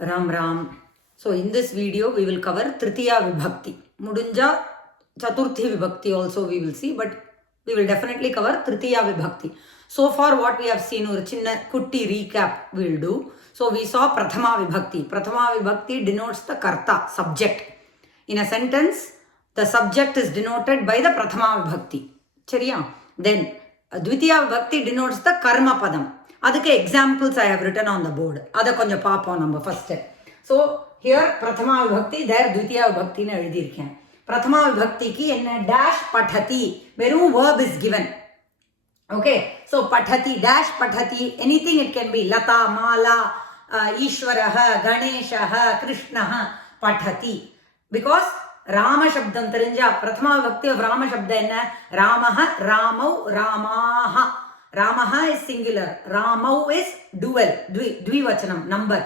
Ram Ram. So in this video we will cover Tritiya Vibhakti. Mudunja Chaturthi Vibhakti also we will see, but we will definitely cover Tritiya Vibhakti. So far what we have seen, or chinna kutti recap we will do. So we saw Prathama Vibhakti. Prathama Vibhakti denotes the Karta, subject. In a sentence, the subject is denoted by the Prathama Vibhakti. Chariya? Then Dvitiya Vibhakti denotes the Karma Padam. அதுக்கு examples I have written on the board. அதை கொஞ்சம் பார்ப்போம் நம்ம first. So here Prathama Vibhakti, there Dvitiya Vibhakti னு எழுதியிருக்கேன். Prathama Vibhaktiக்கு என்ன dash pathati, வெறும் verb is given. Okay, so pathati, dash pathati, anything it can be. Lata, Mala, Ishwaraha, Ganeshaha, Krishnaha, pathati. Because Rama Shabdam தெரிஞ்சா Prathama Vibhakti of Rama Shabda என்ன? Ramaha, Ramau, Ramaha. Ramaha is singular. Ramau is dual, dvivachanam, number.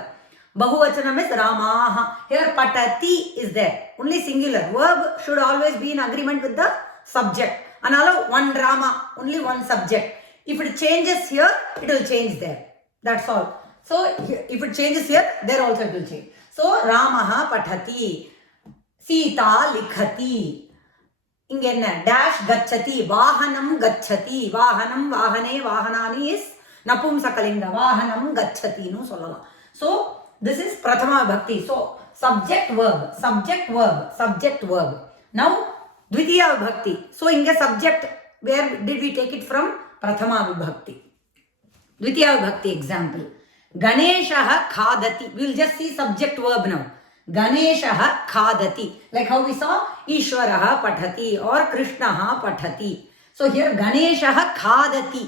Bahuvachanam is Ramaha. Here patati is there. Only singular. Verb should always be in agreement with the subject. Another one Rama, only one subject. If it changes here, it will change there. That's all. So if it changes here, there also it will change. So Ramaha patati. Sita likhati. இங்க என்ன dash gachati, vahanam gachati, vahanam, vahane, vahanani is napumsakalinga, vahanam gachati nu சொல்லலாம். So this is Prathama Vibhakti. So subject verb, subject verb, subject verb. Now Dvitiya Vibhakti. So inga subject, where did we take it from? Prathama Vibhakti. Dvitiya Vibhakti example. Ganeshaha khadati. We will just see subject verb now. Ganeshaha khadati. Like how we saw Ishwaraha pathati or Krishnaha pathati. So here Ganeshaha khadati.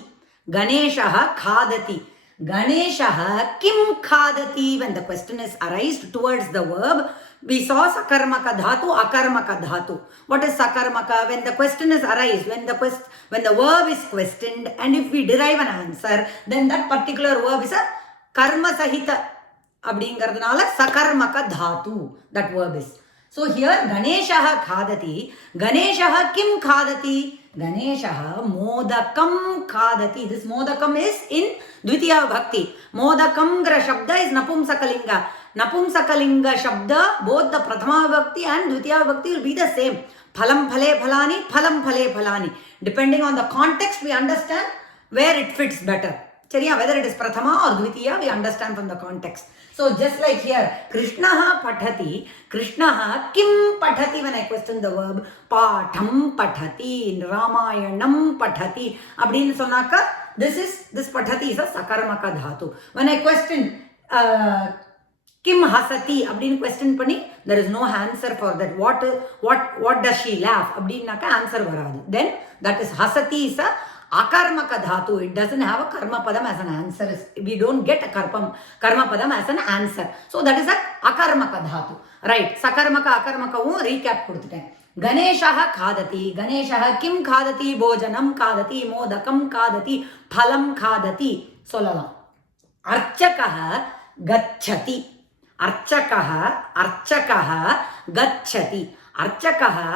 Ganeshaha khadati. Ganeshaha kim khadati. When the question is arised towards the verb, we saw sakarmaka dhatu, akarmaka dhatu. What is sakarmaka? When the question is arised, when the verb is questioned, and if we derive an answer, then that particular verb is a karma sahita. அப்படிங்கிறதுனால சகர்மக தாத்து that verb is. So here Ganeshaha khadati. Ganeshaha kim khadati? Ganeshaha modakam khadati. This modakam is in Dvitiya Vibhakti. Modakam gra shabda is napumsakalinga. Napumsakalinga shabda, both the Prathama Vibhakti and Dvitiya Vibhakti will be the same. Phalam phale phalani, phalam phale phalani. Depending on the context, we understand where it fits better. Chariya, whether it is Prathama or Dvitiya, we understand from the context. So just like here, Krishnaha pathati, Krishnaha kim pathati, when I question the verb, patham pathati, Ramayanam pathati, அப்படின்னு சொன்னாக்க, this pathati is a sakarmaka dhatu. When I question kim hasati, அப்படின்னு question பண்ணி, there is no answer for that. What does she laugh? அப்படின்னாக்க answer வராது. Then that is hasati is a akarmaka dhatu. It doesn't have a karma padam as an answer. We don't get a karma padam as an answer. So that is a akarmaka dhatu. Right. Sakarmaka akarmaka recap கொடுத்துட்டேன். Ganeshaha khadati. Ganeshaha kim khadati? Bhojanam khadati. Modakam khadati. Phalam khadati. சொல்லலாம். Archakaha gacchati. Archakaha gacchati. Archakaha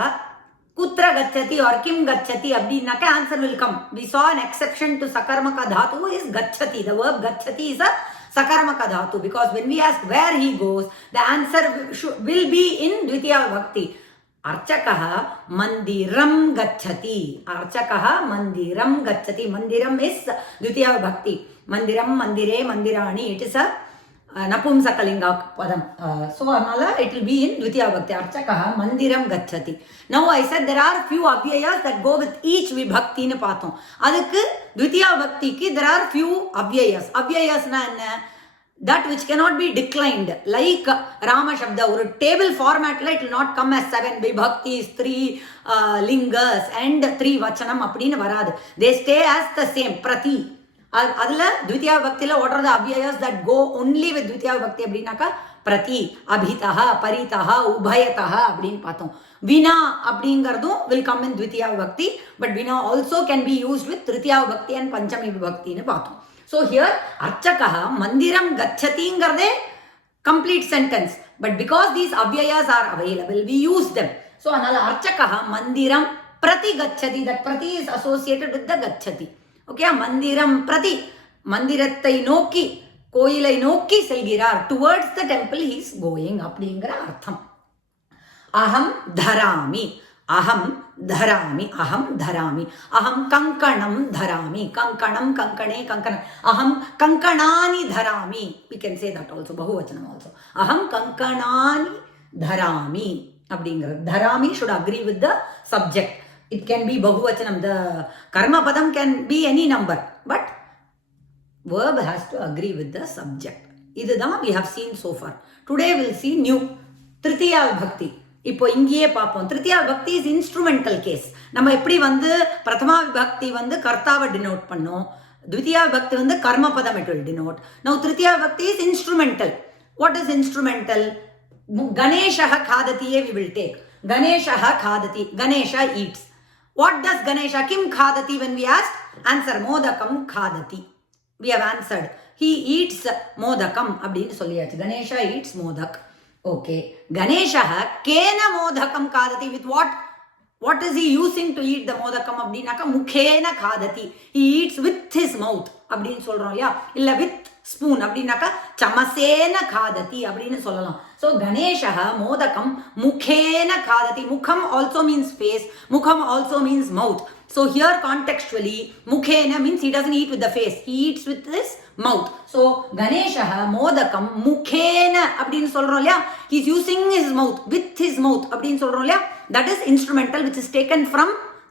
Kutra gacchati or kim gacchati abdinaka answer will come. We saw an exception to sakarmaka dhatu is gacchati. The verb gacchati is a sakarmaka dhatu, because when we ask where he goes, the answer will be in Dvitiya Vibhakti. Archakaha mandiram gacchati. Archakaha mandiram gacchati. Mandiram is Dvitiya Vibhakti. Mandiram, mandire, mandirani. It is a napumsakalinga padam. So anala it will be in Dvitiya Vibhakti. Archakaha mandiram gacchati. Now I said there are few avyayas that go with each vibhakti nu paathom. Adukku Dvitiya Vibhakti ki there are few avyayas. Avyayas na enna? That which cannot be declined. Like Rama Shabda, or table format la it will not come as 7 vibhaktis, 3 lingas and 3 vachanam appdinu varadu. They stay as the same. Prati. அதில் Dvitiya Vibhaktiல what are the avyayas that go only with Dvitiya Vibhakti அப்படின்னாக்கா பிரதி, அபிதஹா, பரிதஹா, உபயதஹா அப்படின்னு பார்த்தோம். வினா அப்படிங்கிறதும் will come in Dvitiya Vibhakti, but vina also can be used with Tritiya Vibhakti and Panchami Vibhaktiன்னு பார்த்தோம். So here Archakaha mandiram gacchatiங்கிறதே complete sentence, but because these avyayas are available, we use them. So அதனால Archakaha mandiram prati gacchati, that prati is associated with the gacchati. Okay, mandiram prati, மந்திரத்தை நோக்கி கோயிலை நோக்கி செல்கிறார். Towards the temple he is going அப்படிங்கிற அர்த்தம். அகம் தராமி, அகம் தராமி, அகம் தராமி, அகம் கங்கணம் தராமி, கங்கணம் கங்கணே கங்கணம், அகம் கங்கணானி தராமி, we can say that also, பகுவச்சனம் also, அகம் கங்கணானி தராமி அப்படிங்கிறது. தராமி should agree with the subject. It can be பகுவச்சனம், the karma padam can be any number, but verb has to agree with the subject. இதுதான் we have seen so far. Today we'll see new திருத்தியா விபக்தி. இப்போ இங்கேயே பார்ப்போம். திருத்தியா விபக்தி is instrumental case. நம்ம எப்படி பிரதமா விபக்தி கர்த்தாவை டினோட் பண்ணோம், த்விதியா விபக்தி கர்மபதம் இட் வில் டினோட். நவ் திருத்தியா விபக்தி is instrumental. What is instrumental? கணேஷः खादति we will take. கணேஷः खादति, Ganesha eats. What does Ganesha, kim खादति when we asked? Answer, modakam खादति. We have answered. He eats modakam அப்படின்னு சொல்லியாச்சு. Ganesha eats modak. Okay. Ganesha kena modakam खादति, with what? What is he using to eat the modakam அப்படின்னாக்கா முகேன खादति. He eats with his mouth அப்படின்னு சொல்றோம் இல்லையா? இல்ல with spoon அப்படின்னாக்கா சமசேன खादति அப்படின்னு சொல்லலாம். So Ganesha modakam mukhena खादति. Mukham also means face, mukham also means mouth. So here contextually mukhena means he doesn't eat with the face, he eats with his mouth. So Ganesha modakam mukhena அப்படின்னு சொல்றோம் இல்லையா? He is using his mouth, with his mouth அப்படின்னு சொல்றோம் இல்லையா? That is instrumental which is taken from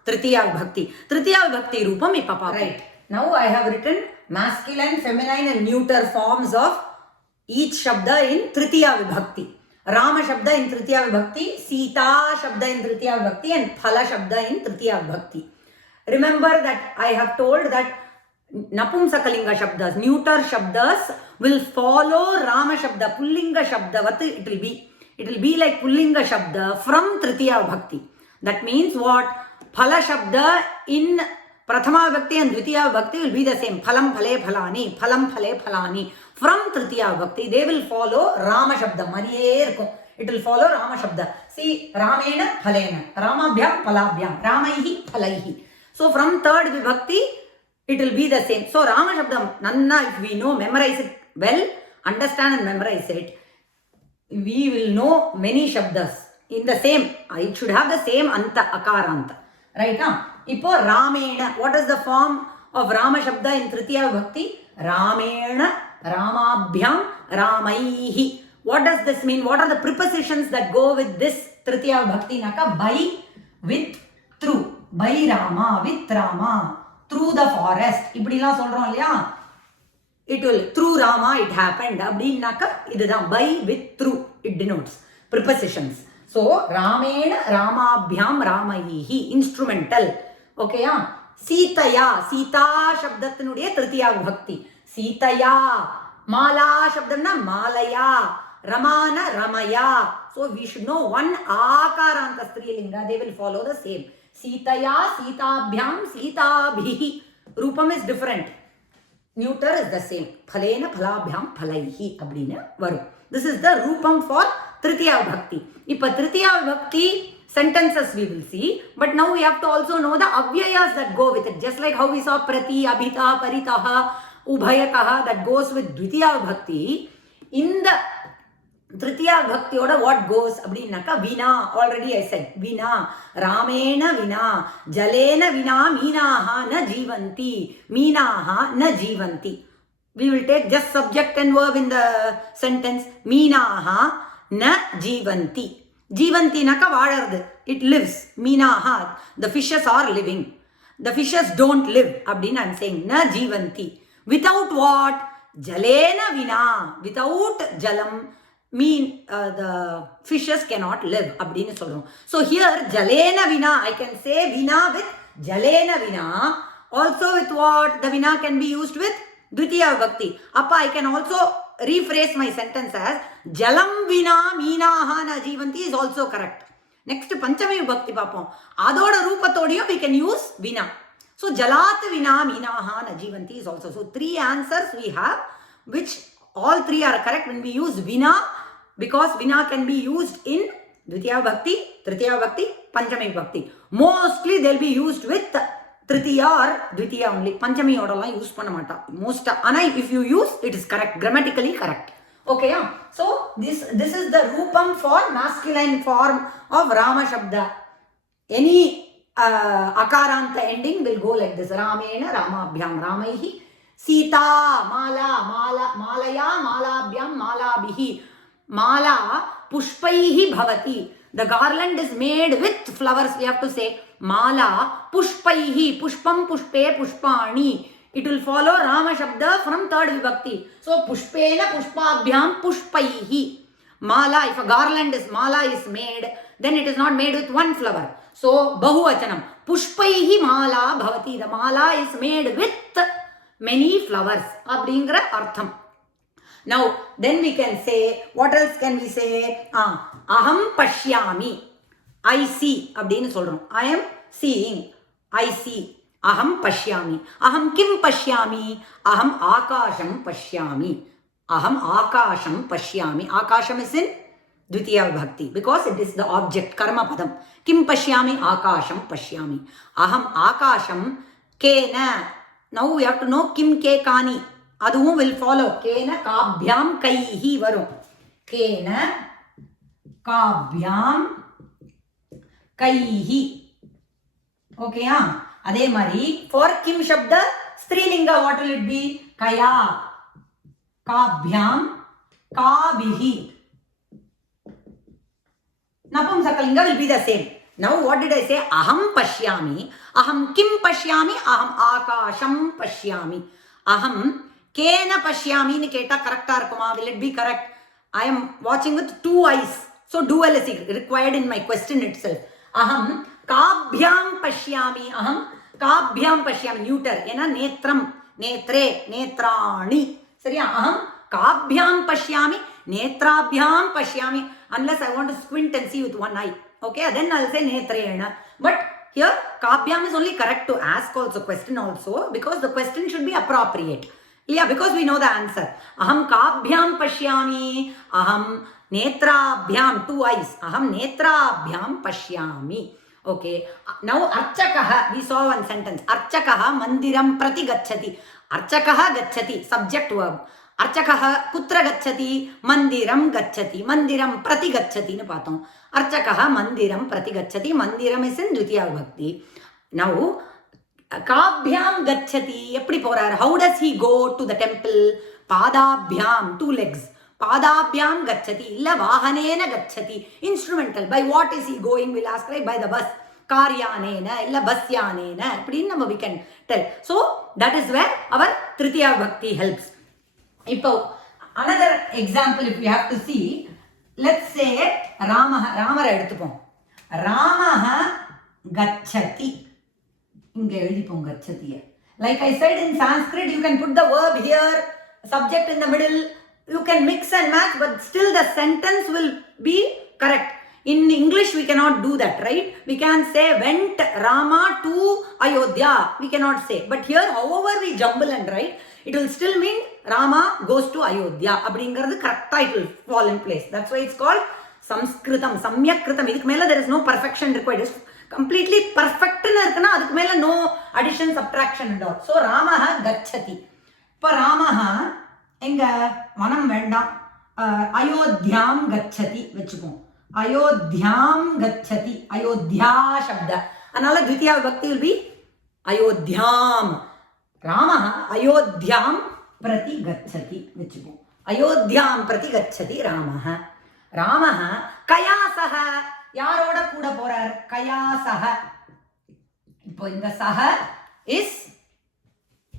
Tritiya Vibhakti. Tritiya Vibhakti ரூபம் இப்ப பார்ப்போம். Right. Now I have written masculine, feminine and neuter forms of each shabda in Tritiya Vibhakti. Rama shabda in Tritiya Vibhakti, Sita shabda in Tritiya Vibhakti and Phala shabda in Tritiya Vibhakti. Remember that I have told that Napumsakalinga shabdas, neuter shabdas will follow Rama shabda, Pullinga shabda, what it will be? It will be like Pullinga shabda from Tritiya Vibhakti. That means what? Phala shabda in Prathama Vibhakti and Dvitiya Vibhakti will be the same. Phalam phale phalani, phalam phale phalani. From Tritiya Vibhakti, they will follow Rama Shabda. Mariye irukum. It will follow Rama Shabda. See, Ramena phalena, Ramabhyam phalabhyam, Ramaihi phalaihi. So from third Vibhakti, it will be the same. So Rama Shabdam, Nanna, if we know, memorize it well, understand and memorize it, we will know many Shabdas in the same. It should have the same Anta, Akaranta. Right now? Ipo Ramena, what is the form of Rama Shabda in Tritiya Vibhakti? Ramena, Ramabhyam, Ramaihi. What does this mean? What are the prepositions that go with this Tritiya Vibhakti? Naka by, with, through. By Rama, with Rama, through the forest. இப்படிலாம் சொல்றோம் இல்லையா? It will, through Rama it happened. அப்படின்னாக்கா இதுதான் by, with, through. It denotes prepositions. So, Ramena, Ramabhyam, Ramaihi. Instrumental. Okay, yeah? Sitaya, Sita shabdatனுடைய Tritiya Vibhakti. Sitaya, Mala shabdamna Malaya, Ramana Ramaya. So we should know one Akaranta Strilinga, they will follow the same. Sitaya, Sitabhyam, Sitabhihi. Rupam is different. Neuter is the same. Phalena, Phalabhyam, Phalaihi. Abdina varum. This is the Rupam for Tritiya Vibhakti. Ipa Tritiya Vibhakti sentences we will see, but now we have to also know the avyayas that go with it. Just like how we saw Prati, Abhita, Paritaha, Ubhayataha that goes with Dvitiya Vibhakti. In the Tritiya Vibhakti oda what goes அப்படின்னாக்கா Vina, already I said Vina, Ramena Vina, Jalena Vina, Meenaha na Jivanti, Meenaha na Jivanti. We will take just subject and verb in the sentence. Meenaha na Jivanti. Jivanti naka vaazharadu. It lives. Meenaha. The fishes are living. The fishes don't live. Abdina I'm saying. Na Jivanti. Without what? Jalena Vina. Without Jalam. The fishes cannot live. Abdina solrom. So here Jalena Vina. I can say Vina with Jalena Vina. Also with what? The Vina can be used with Dvitiya Vibhakti. Appa I can also rephrase my sentence as Jalam Vina Meenaha na Jivanti is also correct. Next Panchami Vibhakti paapom. Adoda Rupathodiyum we can use Vina. So Jalat Vina Meenaha na Jivanti is also. So three answers we have, which all three are correct when we use Vina, because Vina can be used in Dvitiya Vibhakti, Tritiya Vibhakti, Panchami Vibhakti. Mostly they'll be used with Tritiya or Dvitiya only. Panchami odalam use panna maata. Most, ana if you use, it is correct, grammatically correct. Okay, yeah. So this is the Rupam for masculine form of Rama Shabda. Any akaranta ending will go like this. Ramena, Ramabhyam, Ramaihi. Sita, Mala, Malaya, Malabhyam, Malabihi. Mala, Pushpaihi Bhavati. The garland is made with flowers, we have to say. Mala, Pushpaihi, Pushpam, Pushpe, Pushpani. It will follow Rama Shabda from third vibhakti. So, Pushpena, Pushpabhyam, Pushpaihi. Mala, if a garland is, Mala is made, then it is not made with one flower. So, Bahuvachanam. Pushpaihi Mala Bhavati. The Mala is made with many flowers. Abdingra Artham. Now, then we can say, what else can we say? Aham Pashyami. I see. Abdinu solrom. I am seeing. I see. Aham Pashyami. Aham Kim Pashyami. Aham Akasham Pashyami. Aham Akasham Pashyami. Akasham is in Dvitiya Vibhakti because it is the object, karma padam. Kim Pashyami, Akasham Pashyami. Aham Akasham Kena. Now we have to know Kim Ke Kani. Aduvum will follow. Kena Kabhyam Kaihi varum. Kena Kabhyam Kaihi. Okay, adhe mari for Kim Shabda, Strilinga, what will it be? Kaya. Kabhyam Kabihi. Napumsakalinga will be the same. Now what did I say? Aham Pashyami. Aham Kim Pashyami. Aham Akasham Pashyami. Aham Kena Pashyami ni keta correct irukuma. Will it be correct? I am watching with two eyes. So dual is required in my question itself. Aham Kabhyam Pashyami. Aham Kabhyam Pashyami. Neuter. Ena Netram. Netre. Netrani. Sariya? Aham Kabhyam Pashyami. Netrabhyam Pashyami. Unless I want to squint and see with one eye. Okay, then I'll say Netrena. But here, Kabhyam is only correct to ask also, question also, because the question should be appropriate. Yeah, because we know the answer. Aham Kabhyam Pashyami. Aham Netrabhyam, two eyes. Aham Netrabhyam Pashyami. Okay, now Archakaha, we saw one sentence. Archakaha Mandiram Prati Gacchati. Archakaha Gacchati, subject verb. Archakaha Kutra Gacchati, Mandiram Gacchati. Mandiram Prati Gacchati nu paathom. Archakaha Mandiram Prati Gacchati. Mandiram is in Dvitiya Vibhakti. Now, Kabhyam Gacchati, eppadi porar? How does he go to the temple? Padabhyam, two legs. Padabhyam Gacchati, illa Vahanena Gacchati. Instrumental. By what is he going? We'll ask, right? By the bus. Karyanena, illa Basyanena. Eppadi nama we can tell. So, that is where our Tritiya Vibhakti helps. Now, another example if we have to see, let's say Ramara eduthupom. Ramaha Gacchati. Inge eludipom Gacchati. Like I said in Sanskrit, you can put the verb here, subject in the middle. You can mix and match, but still the sentence will be correct. In English, we cannot do that, right? We can say, went Rama to Ayodhya. We cannot say. But here, however we jumble and write, it will still mean Rama goes to Ayodhya. Abdingaradu correct it will fall in place. That's why it's called Samskritam, Samyakkritam. Idhukku mela there is no perfection required. It's completely perfect na irukana. Adukku mela no addition, subtraction and all. So Ramaha Gacchati. Ipo Ramaha enga vanam vendam. Ayodhyam Gacchati vechupom. Ayodhyam Gacchati. Ayodhya Shabda. Another Dvitiya Vibhakti will be Ayodhyam. Ramaha Ayodhyam Prati Gacchati. Vechupom. Ayodhyam Prati Gacchati Ramaha. Ramaha Kayasaha. Yaroda kuda porar? Kayasaha. Ipo inga saha is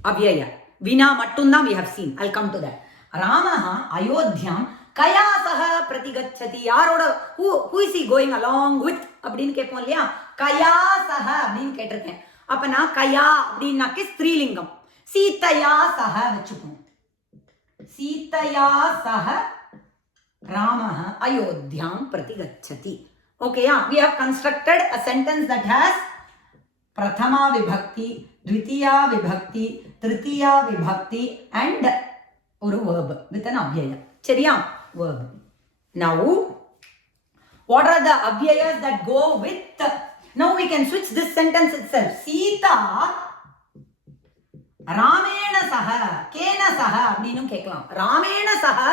Avyaya. Vina Mattunda we have seen. I'll come to that. Ramaha Ayodhyam Kayasaha Prati Gacchati. Yaroda, who is he going along with? Abdin kepom illaya. Kayasaha abdin ketirken. Apana Kaya abdinnakke Strilingam. Sitaya saha vechupom. Sitaya saha Ramaha Ayodhyam Prati Gacchati. Okay, we have constructed a sentence that has Prathama Vibhakti, Dvitiya Vibhakti, Tritiya Vibhakti and oru verb with an Avyaya. Cheriya? Verb. Now, what are the Avyayas that go with Now we can switch this sentence itself. Sita Ramena saha, kena saha அப்படினும் கேட்கலாம். Ramena saha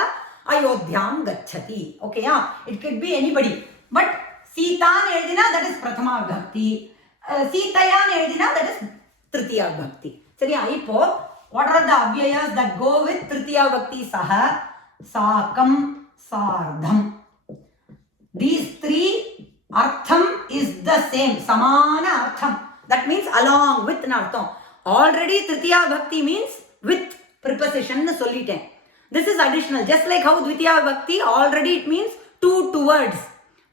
Ayodhyam gacchati. Okay, yeah, it could be anybody. But Sita எழுதினா that is Prathama Vibhakti. Sitayan எழுதினா that is Tritiya Vibhakti. சரியா? இப்போ what are the avyayas that go with Tritiya Vibhakti? Saha, Sakam, Sardham. These three artham is the same. Samana artham. That means along with nartham. Already Tritiya Vibhakti means with preposition nu solliten. This is additional. Just like how Dvitiya Vibhakti already it means two towards.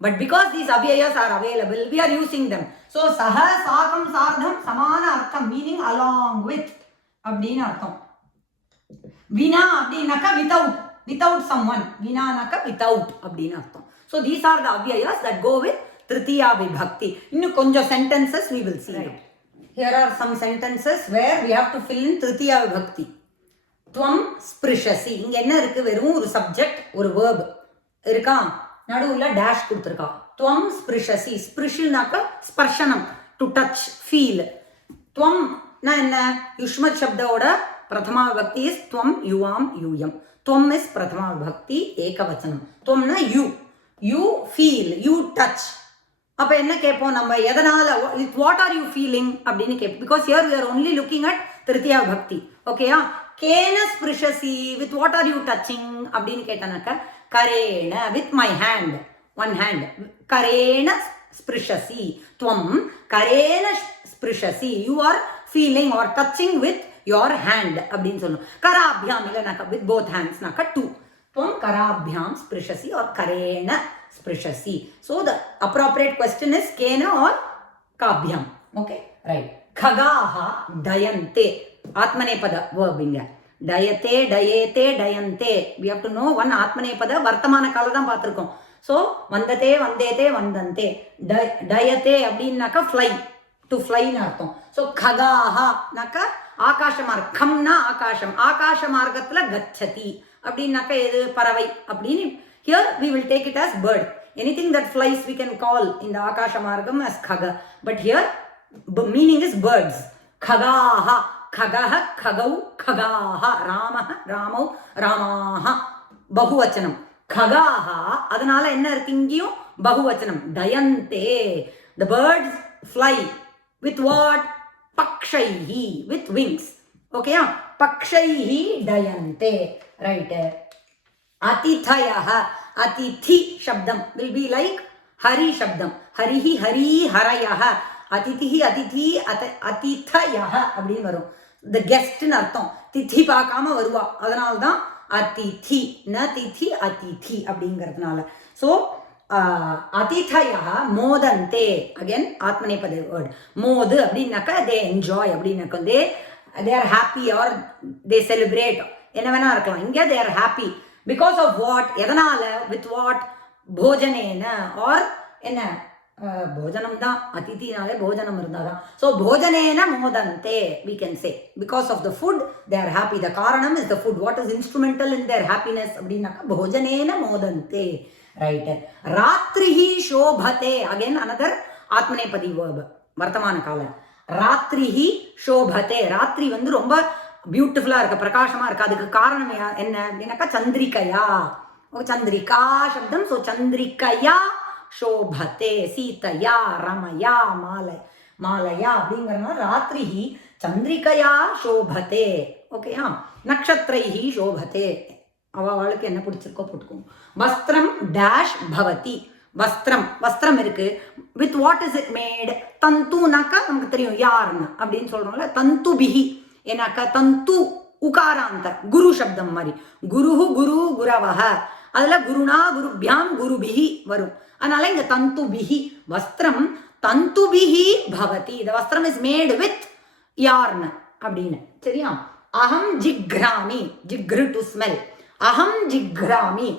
But because these avyayas are available, we are using them. So saha, sakam, sardham, samana artham meaning along with. Abdina artham. Vina abdinaka without. Without someone. Vina naka without. Abdina artham. So these are the avyayas that go with Tritiya Vibhakti. Innu konja sentences we will see. Right. Here are some sentences where we have to fill in Tritiya Vibhakti. Tvam sprishasi. இங்க என்ன இருக்கு? வெறும் ஒரு subject, ஒரு verb இருக்கா? நடுவுல dash கொடுத்திருக்கா. Tvam sprishasi. ஸ்பிரிஷ்னாக்க ஸ்பர்ஷனம், to touch, feel. Tvam na என்ன? யுஷ்மத் சப்தோட பிரதமா விபக்தி is Tvam, yuvam, yuyam. Tvam is பிரதமா விபக்தி, ஏகவச்சனம். Tvam na you. You feel, you touch. அப்ப என்ன கேட்போம் நம்ம? எதனால, what are you feeling அப்படின்னு கேட்போம். Because here we are only looking at Tritiya Vibhakti. ஓகேயா? கேன ஸ்பிருஷசி, with what are you touching அப்படின்னு கேட்டனாக்க கரேன, with my hand, one hand. கரேன ஸ்பிருஷசி. துவம் கரேன ஸ்பிருஷசி, you are feeling or touching with your hand அப்படின்னு சொல்லணும். கராபியாம் இல்லைனாக்கா with both hands நாக்கா two. Tvam karabhyam sprishasi or karena sprishasi. So the appropriate question is kena or kabhyam. Okay, right. Khagaha dayante. Atmanepada verb inga. Dayate, dayete, dayante. We have to know one atmanepada vartamana kala தான் பார்த்திருக்கோம். So vandate, vandete, vandante. Dayate அப்படின்னாக்கா fly. To fly னு அர்த்தம். So khagaha நாக்கா ஆகாச மார்க்கம். கம்னா ஆகாசம். ஆகாச மார்க்கத்துல கச்சதி. அப்படின்னாக்கா எது? பறவை அப்படின்னு. Here we will take it as bird. Anything that flies we can call in the Akasha Margam as Khaga. But here meaning is birds. Khagaha. Khagaha, khagau, khagaha. Ramaha, ramau, ramaha. Bahuvachanam. Khagaha. அதனால என்ன இருக்கு இங்கேயும்? Bahuvachanam. Dayante. The birds fly. With what? Pakshaihi. With wings. Okay, yeah? Pakshaihi dayante. Right. Atithayaha. Atithi shabdam will be like hari shabdam. Harihi, hari, harayaha. Atithihi, atithi, atithayaha அப்படின்னு வரும். The guest னு அர்த்தம். திதி பார்க்காம வருவா. அதனால தான் அதிதி. ந திதி, அதிதி அப்படிங்கிறதுனால. So atithayaha modante. Again atmanepade word. மோது அப்படின்னாக்கா they enjoy அப்படின்னாக்கா they are happy or they celebrate. என்ன வேணா இருக்கலாம். இங்க they are happy because of what? எதனால? with what? போஜனேன or என்ன? போஜனம் தான். அதிதினாலே போஜனம் இருந்தாதான். So போஜனேன மோதந்தே we can say. Because of the food they are happy. The காரணம் is the food. What is instrumental in their happiness அப்படின்னாக்கா போஜனேன மோதந்தே. Right. ராத்ரிஹி சோபதே. Again another ஆத்மநேபதி verb. வர்த்தமான கால. ராத்ரிஹி சோபதே. ராத்திரி வந்து ரொம்ப பியூட்டிஃபுல்லா இருக்க, பிரகாசமா இருக்கு. அதுக்கு காரணம் என்ன அப்படின்னாக்கா சந்திரிகையா. சந்திரிகா சப்தம். ஸோ சந்திரிகையா சோபத்தே. சீதையா, ரமயா, மாலையா அப்படிங்கிறதுனால ராத்திரிஹி சந்திரிகையா சோபத்தே. ஓகேயா? நக்ஷத்ரைஹி சோபத்தே. அவளுக்கு என்ன பிடிச்சிருக்கோ போட்டுக்கோங்க. வஸ்திரம் டேஷ் பவதி. வஸ்திரம், வஸ்திரம் இருக்கு. With what is it made? தந்துனாக்கா நமக்கு தெரியும் யாருன்னு அப்படின்னு சொல்றோம்ல. தந்துபிஹி ஏன்னாக்கா தந்து உகாராந்த குரு சப்தம் மாதிரி. குருஹு, குரு, குரவஹ. அதுல குருனா, குருபியாம், குருபிஹி வரும். அதனால இங்க தந்துபிஹி. வஸ்திரம் தந்துபிஹி பவதி. The வஸ்திரம் இஸ் மேட் வித் யார்ன் அப்படின்னு. சரியா? அகம் ஜிக்ராமி. ஜிக்ரு டு ஸ்மெல். அகம் ஜிக்ராமி.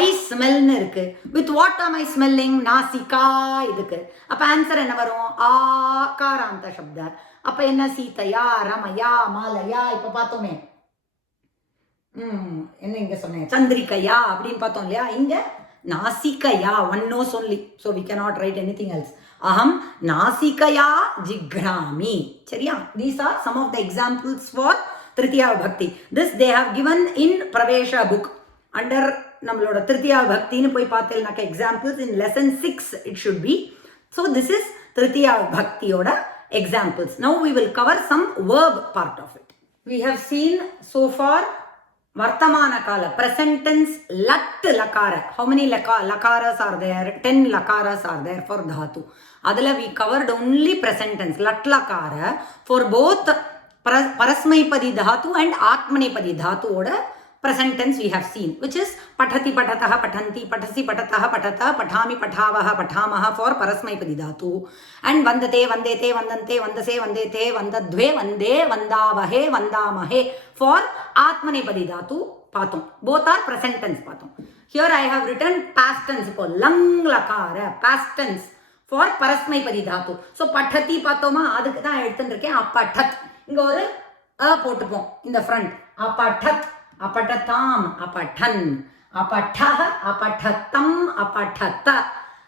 ஐ ஸ்மெல்னு இருக்கு. வித் வாட் ஆம் ஐ ஸ்மெல்லிங்? நாசிகா இதுக்கு. அப்ப ஆன்சர் என்ன வரும்? ஆகாராந்த சப்த. அப்ப என்ன? சீதையா, ரமயா, மாலையா. இப்ப பார்த்தோமே என்ன இங்க சொன்னேன்? சந்திரிகையா அப்படின்னு பார்த்தோம் இல்லையா? இங்க nasikaya, one nose only, so we cannot write anything else. Aham nasikaya jigrami. Chariya, these are some of the examples for Tritiya Vibhakti. This they have given in Pravesha book under nammaloda Tritiya Vibhakti nu poi paathelnaka examples in lesson 6 it should be. So this is Tritiya Vibhakti oda examples. Now we will cover some verb part of it. We have seen so far Vartamana Kala, present tense, lat lakara. How many lakaras are there? 10 lakaras are there for dhatu. Adala we covered only present tense, lat lakara, for both Parasmaipadi dhatu and Atmanepadi dhatu oda present tense we have seen, which is Pathati Patataha Patanti, Patasi Patataha Patata, Patami Patavaha Patamaha for Parasmaipadi dhatu, and Vandate, Vandete, Vandante, Vandase, Vandete, Vandadve, Vande, Vandavahe, Vandamahe for Atmanepadi dhatu. Pathom. Both are present tense. Pathom. Here I have written past tense for lang lakara, past tense for Parasmaipadi dhatu. So Pathati Pathoma, adukku dhaan eduthendirukken apathat. Inga oru a போட்டுப்போம் in the front. Apathat, apatatam, apathan, apatah, apatatam, apatata,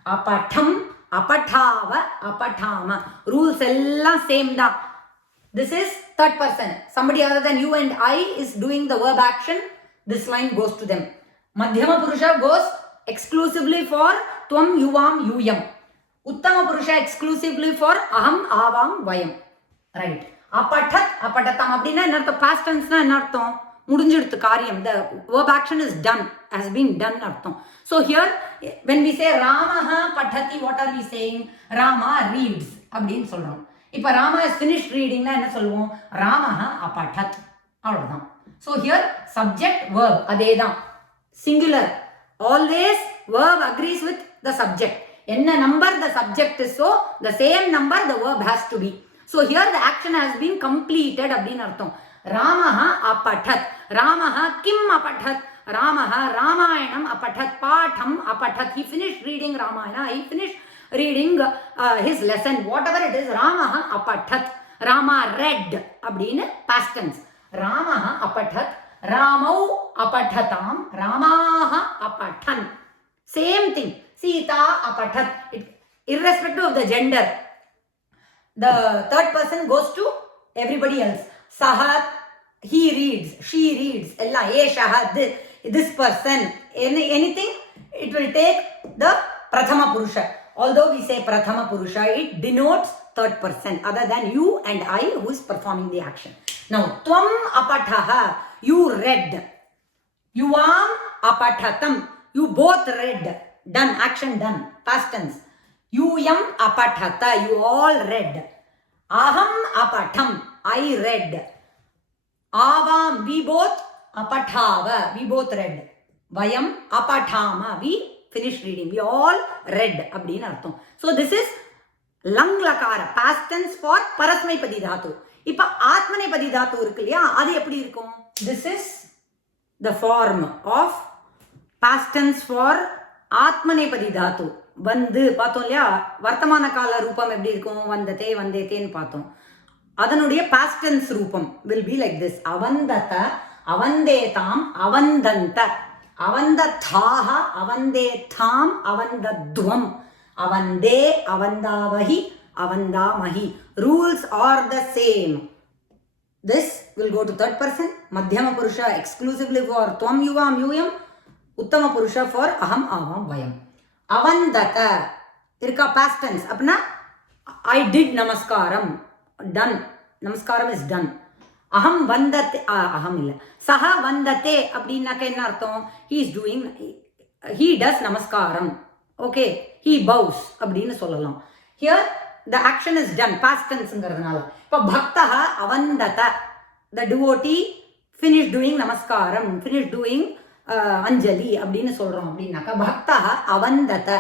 apatham, apatava, apatama. Rules ella same da. This is third person. Somebody other than you and I is doing the verb action. This line goes to them. Madhyama Purusha goes exclusively for Tvam, Yuvam, Yuyam. Uttama Purusha exclusively for Aham, Avam, Vayam. Right. Apathat, apatatam. Abdina enartham past tense na enartham mudinjiduthu karyam. The verb action is done, has been done artham. So here when we say Ramaha pathati, what are we saying? Rama reads abdin solrom. If Rama is finished reading na enna solvom? Ramaha apathat. Avladhan. So here subject verb adedhan. Singular. Always verb agrees with the subject. Enna number the subject is, so the same number the verb has to be. So here the action has been completed abdin artham. Ramaha apathat. Ramaha kim apathat. Ramaha Ramayanam apathat. Patham apathat. He finished reading Ramayana. He finished reading his lesson. Whatever it is, Ramaha apathat. Rama read abdin past tense. Ramaha apathat. Ramau apathatam. Ramaha apathan. Same thing. Sita apathat. Irrespective of the gender, the third person goes to everybody else. Saha, he reads, she reads, ella, eshaha, this person, anything, it will take the Prathama Purusha. Although we say Prathama Purusha, it denotes third person other than you and I who is performing the action. Now, Tvam apathaha, you read. Yuvam apathatam, you both read. Done, action done, past tense. Yuyam apathata, you all read. Aham apatham, I read. Avam, we both apathava, we both read. Vayam apathama, we finished reading. We all read. Abdin artham. So this is lang lakara, past tense for Parasmaipadi dhatu. Ipa Atmanepadi dhatu irukku illaya, adu eppadi irukum? This is the form of past tense for Atmanepadi dhatu. வந்து பார்த்தோம் இல்லையா, வர்த்தமான கால ரூபம் எப்படி இருக்கும்? வந்ததே வந்தேத்தேன்னு பார்த்தோம். அதனுடைய past tense ரூபம் will be like this. அவந்தத, அவந்தேதாம், அவந்தந்த, அவந்ததாக, அவந்தேதாம், அவந்தத்வம், அவந்தே, அவந்தாவஹி, அவந்தாமஹி. Rules are the same. This will go to third person. Madhyama Purusha exclusively for Tvam, Yuvam, Yuyam. Uttama Purusha for Aham, Avam, Vayam. Avandata irka past tense. Apna I did namaskaram. Done. Namaskaram is done. Aham vandate. Aham illa. Saha vandate அப்படின்னாக்க என்ன அர்த்தம்? He is doing. He does namaskaram. Okay. He bows அப்படின்னு சொல்லலாம். Here the action is done. Past tenseங்கிறதுனால. இப்போ பக்தஹ அவந்தத. The devotee finished doing namaskaram. Finished doing அஞ்சலி அப்படின்னு சொல்றோம். அப்படின்னாக்கா பக்தஹ அவந்தத.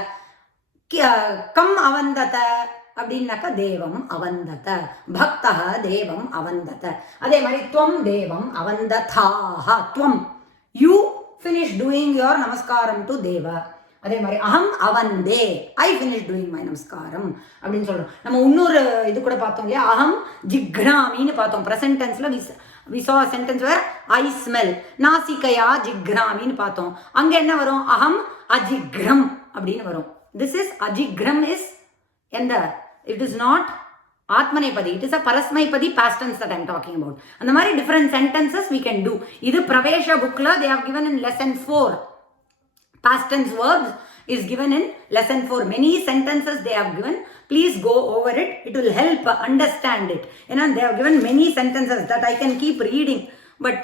Come அவந்தத அப்படின்னாக்கா தேவம் அவந்தத. பக்தஹ தேவம் அவந்தத. அதே மாதிரி துவம் தேவம் அவந்ததாக. துவம் யூ ஃபினிஷ் டூயிங் யுவர் நமஸ்காரம் டு தேவ. அதே மாதிரி அகம் அவந்தே, ஐ ஃபினிஷ் டூயிங் மை நமஸ்காரம் அப்படின்னு சொல்றோம். நம்ம இன்னொரு இது கூட பார்த்தோம் இல்லையா, அகம் ஜிக்னாமின்னு பார்த்தோம். ப்ரெசன்ட் டென்ஸ்ல we saw a sentence where I smell. நாசிகையா ஜிக்ராமின்னு பார்த்தோம். அங்க என்ன வரும்? அகம் அஜிக்ரம் அப்படின்னு வரும். This is அஜிக்ரம் is எந்த? It is not ஆத்மநேபதி. It is a பரஸ்மைபதி past tense that I am talking about. அந்த மாதிரி different sentences we can do. இது பிரவேஷ புக்ல they have given in lesson 4. Past tense verbs is given in lesson 4. Many sentences they have given. Please go over it. It will help understand it. You know, they have given many sentences that I can keep reading. But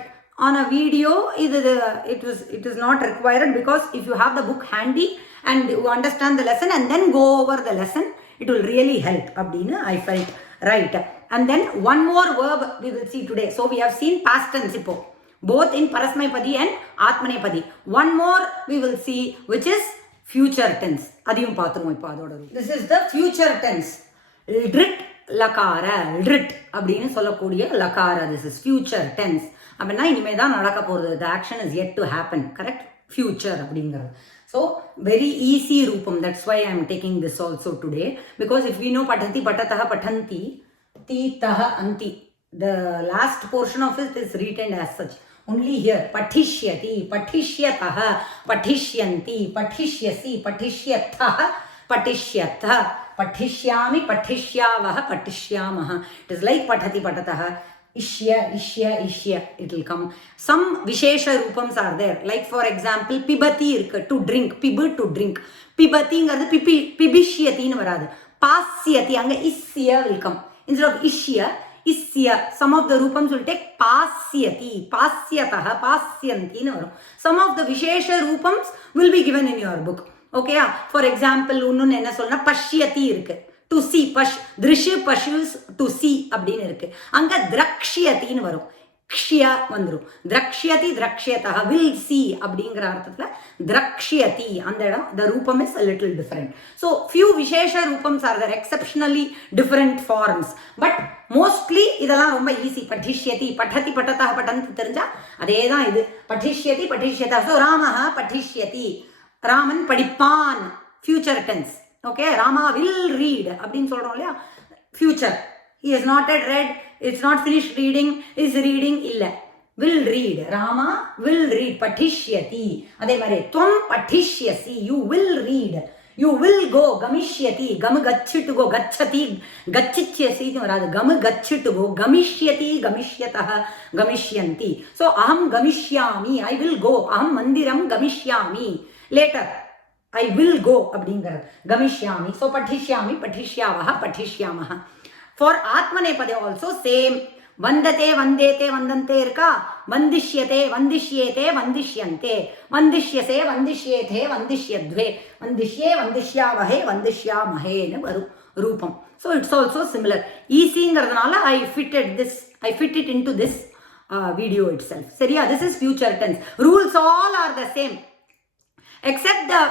on a video, it is not required, because if you have the book handy and you understand the lesson and then go over the lesson, it will really help. Abdina, I felt right. And then one more verb we will see today. So we have seen past tense ipo, both in Parasmaipadi and Atmanepadi. One more we will see, which is future tense. Adiyum paathumo ipo adoda. This is the future tense. Drit lakara, drit அப்படினு சொல்லக்கூடிய lakara. This is future tense. அப்படினா இனிமே தான் நடக்க போறது. The action is yet to happen. Correct? Future அப்படிங்கிறது. So very easy rupam. That's why I am taking this also today, because if we know patati, patataha, patanti, ti taha anti, the last portion of it is written as such. Only here patishyati, patishyataha, patishyanti, patishyasi, patishyatha, patishyatha, patishyami, patishyavaha, patishyamaha. It is like patati, patataha. Ishya, ishya, ishya, it will come. Some vishesha rupams are there. Like for example, pibati irukku, to drink, pib to drink. Pibati ingadhu pibishyati nu varadu. Pasyati, anga isya will come. Instead of ishya, isya. Some of the rupams will take pasyati, pasyataha, pasyanti nu varum. Some of the vishesha rupams will be given in your book. Okay, for example, unnun enna solna pashyati irukku. To see, திருஷ்ய பஷுஸ் to see அப்படின்னு இருக்கு. அங்க திரக்ஷியத்தின்னு வரும். க்ஷியா வந்துடும். திரக்ஷியதி திரக்ஷியதா, will see அப்படிங்கிற அர்த்தத்துல திரக்ஷியதி அந்த இடம், the ரூபம் is a little different. So few விசேஷ ரூபம்ஸ் are there, exceptionally different forms, but mostly இதெல்லாம் ரொம்ப ஈஸி. பட்டிஷ்யதி, பட்டதி, பட்டதா, பட்டந்தி தெரிஞ்சா அதே தான் இது. பட்டிஷ்யதி, பட்டிஷ்யதா. ஸோ ராமஹ பட்டிஷ்யதி, ராமன் படிப்பான், future tense. Okay, Rama will read அப்படின்னு சொல்றோம் இல்லையா, future. He has not yet read, it's not finish reading, is reading இல்ல, will read. Rama will read, பட்டிஷ்யதி. அதே மாதிரி துவம் பட்டிஷ்யசி, you will read. You will go, கமிஷ்யதி, கமு கச்சிட்டு கோ, கச்சதி கச்சிச்சியசின்னு வராது, கமு கச்சிட்டு கோ, கமிஷ்யதி கமிஷ்யதः கமிஷ்யந்தி. So ahem கமிஷ்யாமி, I will go. அஹம் மந்திரம் கமிஷ்யாமி, லேட்டர் I will go அப்படிங்கிறது கமிஷ்யாமி. ஸோ பட்டிஷ்யாமி, பட்டிஷ்யாவஹ, பட்டிஷ்யாமஹ. ஃபார் ஆத்மநேபதே ஆல்சோ சேம். வந்ததே, வந்தேதே, வந்தந்தே இருக்கா. வந்திஷ்யதே, வந்திஷ்யேதே, வந்திஷ்யந்தே, வந்திஷ்யசே, வந்திஷ்யேதே, வந்திஷ்யத்வே, வந்திஷ்யே, வந்திஷ்யாவஹே, வந்திஷ்யாமஹேன்னு வரும் ரூபம். So it's also similar. ஈஸிங்கிறதுனால I fit it into this video itself. சரியா? This is future tense. Rules all are the same, except the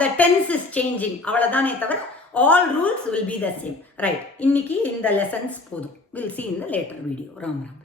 the tense is changing. அவ்வளவுதானே தவிர all rules will be the same. Right? இன்னைக்கு இந்த lessons போதும். We'll see in the later video. Ram Ram.